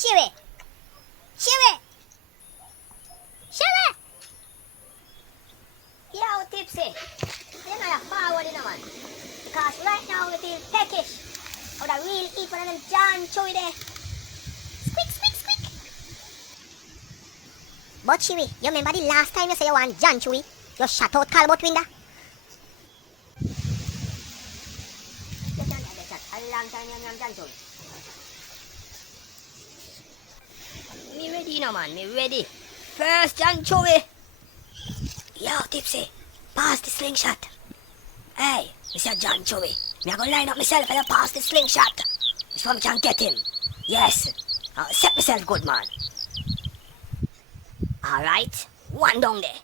Shewi! Shewi! Shewi! Yo, Tipsy. You know you're forward in a man. Because right now we feel peckish. I would have really eat one of them John Chewy there. Squeak, squeak, squeak. But Shewi, you remember the last time you say you want John Chewy? You shut out Calbut window. A long time you have John Chewy. Me ready now, man. Me ready. First John Chewy. Yo, Tipsy. Pass the slingshot. Hey, Mr. John Chewy. Me a go line up myself and pass the slingshot. This one can get him. Yes. Set myself good, man. Alright. One down there.